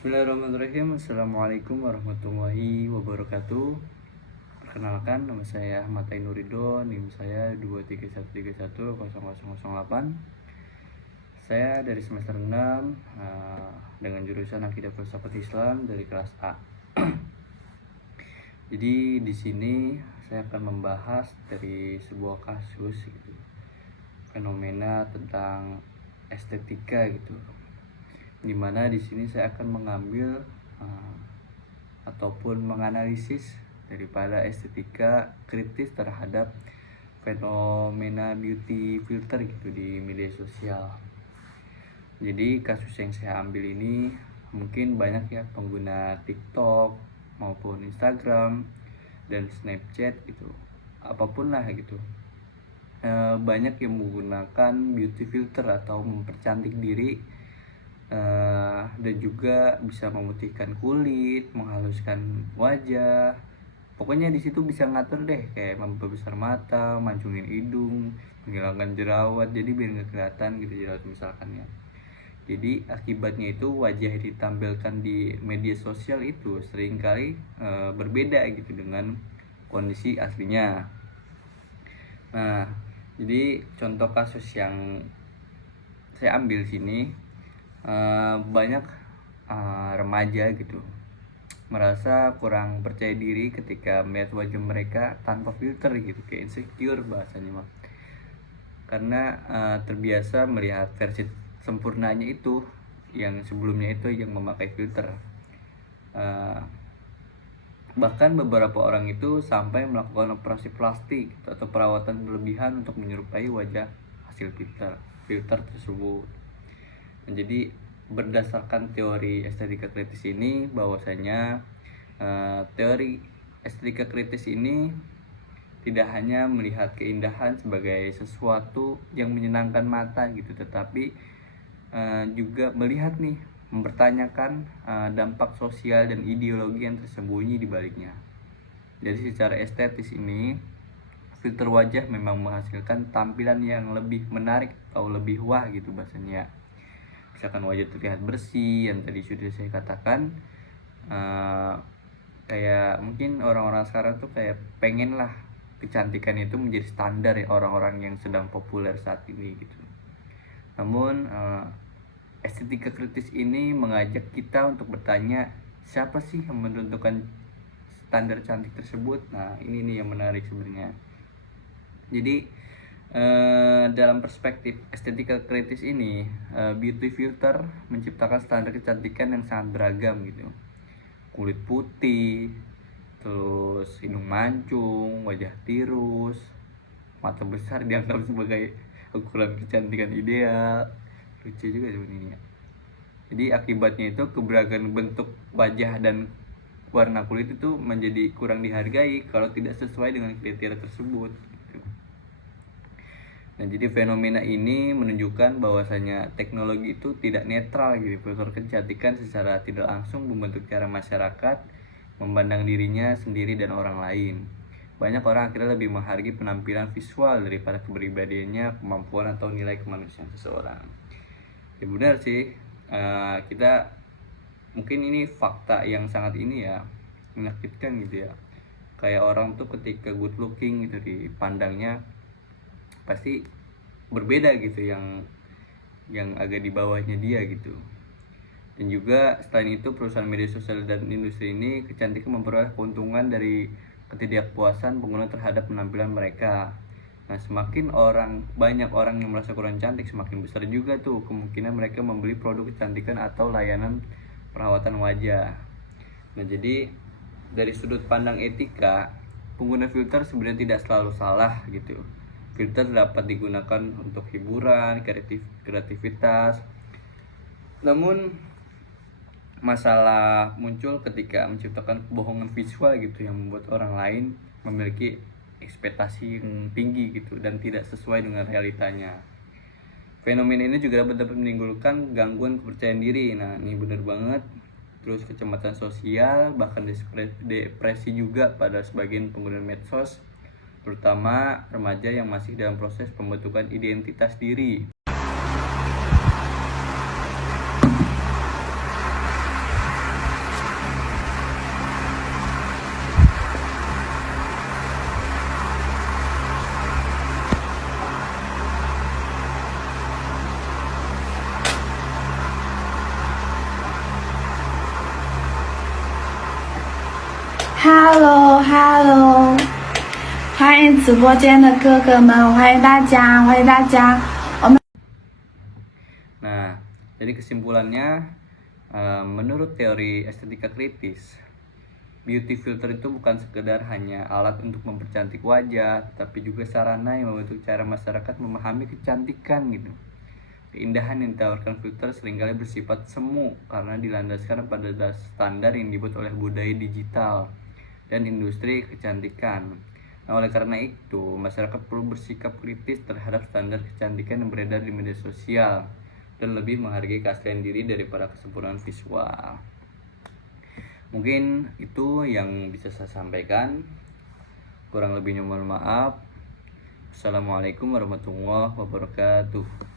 Bismillahirrahmanirrahim. Assalamualaikum warahmatullahi wabarakatuh. Perkenalkan, nama saya Ahmad Ainurido, NIM saya 231310008. Saya dari semester 6 dengan jurusan Akidah Filsafat Islam dari kelas A. Jadi di sini saya akan membahas dari sebuah kasus gitu, fenomena tentang estetika gitu. Dimana di sini saya akan mengambil ataupun menganalisis daripada estetika kritis terhadap fenomena beauty filter gitu di media sosial. Jadi kasus yang saya ambil ini mungkin banyak ya pengguna TikTok maupun Instagram dan Snapchat gitu, apapun lah gitu, banyak yang menggunakan beauty filter atau mempercantik diri, dan juga bisa memutihkan kulit, menghaluskan wajah. Pokoknya di situ bisa ngatur deh, kayak memperbesar mata, mancungin hidung, menghilangkan jerawat, jadi biar nggak kelihatan gitu jerawat misalkan ya. Jadi akibatnya itu wajah yang ditampilkan di media sosial itu seringkali berbeda gitu dengan kondisi aslinya. Nah, jadi contoh kasus yang saya ambil sini, banyak remaja gitu merasa kurang percaya diri ketika melihat wajah mereka tanpa filter gitu, kayak insecure bahasanya mah, karena terbiasa melihat versi sempurnanya itu yang sebelumnya itu yang memakai filter. Bahkan beberapa orang itu sampai melakukan operasi plastik atau perawatan berlebihan untuk menyerupai wajah hasil filter tersebut. Jadi berdasarkan teori estetika kritis ini, bahwasanya teori estetika kritis ini tidak hanya melihat keindahan sebagai sesuatu yang menyenangkan mata gitu, tetapi juga melihat nih, mempertanyakan dampak sosial dan ideologi yang tersembunyi di baliknya. Jadi secara estetis ini, filter wajah memang menghasilkan tampilan yang lebih menarik atau lebih wah gitu bahasanya. Misalkan wajah terlihat bersih, yang tadi sudah saya katakan, kayak mungkin orang-orang sekarang tuh kayak pengen lah kecantikan itu menjadi standar ya orang-orang yang sedang populer saat ini gitu. Namun estetika kritis ini mengajak kita untuk bertanya, siapa sih yang menentukan standar cantik tersebut? Nah, ini nih yang menarik sebenarnya. Jadi dalam perspektif estetika kritis ini, beauty filter menciptakan standar kecantikan yang sangat beragam gitu. Kulit putih, terus hidung mancung, wajah tirus, mata besar dianggap sebagai ukuran kecantikan ideal. Lucu juga sebenarnya. Jadi akibatnya itu keberagaman bentuk wajah dan warna kulit itu menjadi kurang dihargai kalau tidak sesuai dengan kriteria tersebut. Nah, jadi fenomena ini menunjukkan bahwasanya teknologi itu tidak netral gitu. Faktor kecantikan secara tidak langsung membentuk cara masyarakat memandang dirinya sendiri dan orang lain. Banyak orang akhirnya lebih menghargai penampilan visual daripada kepribadiannya, kemampuan atau nilai kemanusiaan seseorang. Ya benar sih, kita mungkin ini fakta yang sangat ini ya, menyakitkan gitu ya. Kayak orang tuh ketika good looking gitu dipandangnya pasti berbeda gitu, yang agak di bawahnya dia gitu. Dan juga selain itu, perusahaan media sosial dan industri ini kecantikan memperoleh keuntungan dari ketidakpuasan pengguna terhadap penampilan mereka. Nah, semakin banyak orang yang merasa kurang cantik, semakin besar juga tuh kemungkinan mereka membeli produk kecantikan atau layanan perawatan wajah. Nah, jadi dari sudut pandang etika, pengguna filter sebenarnya tidak selalu salah gitu. Filter dapat digunakan untuk hiburan, kreativitas. Namun masalah muncul ketika menciptakan kebohongan visual gitu yang membuat orang lain memiliki ekspektasi yang tinggi gitu dan tidak sesuai dengan realitanya. Fenomena ini juga dapat menimbulkan gangguan kepercayaan diri. Nah, ini benar banget. Terus kecemasan sosial, bahkan depresi juga pada sebagian pengguna medsos, terutama remaja yang masih dalam proses pembentukan identitas diri. Hello Hello，欢迎直播间的哥哥们，欢迎大家，欢迎大家。Nah, jadi kesimpulannya, menurut teori estetika kritis, beauty filter itu bukan sekedar hanya alat untuk mempercantik wajah, tapi juga sarana yang membantu cara masyarakat memahami kecantikan gitu. Keindahan yang ditawarkan filter seringkali bersifat semu karena dilandaskan pada standar yang dibuat oleh budaya digital dan industri kecantikan. Nah, oleh karena itu, masyarakat perlu bersikap kritis terhadap standar kecantikan yang beredar di media sosial dan lebih menghargai keaslian diri daripada kesempurnaan visual. Mungkin itu yang bisa saya sampaikan. Kurang lebihnya mohon maaf. Assalamualaikum warahmatullahi wabarakatuh.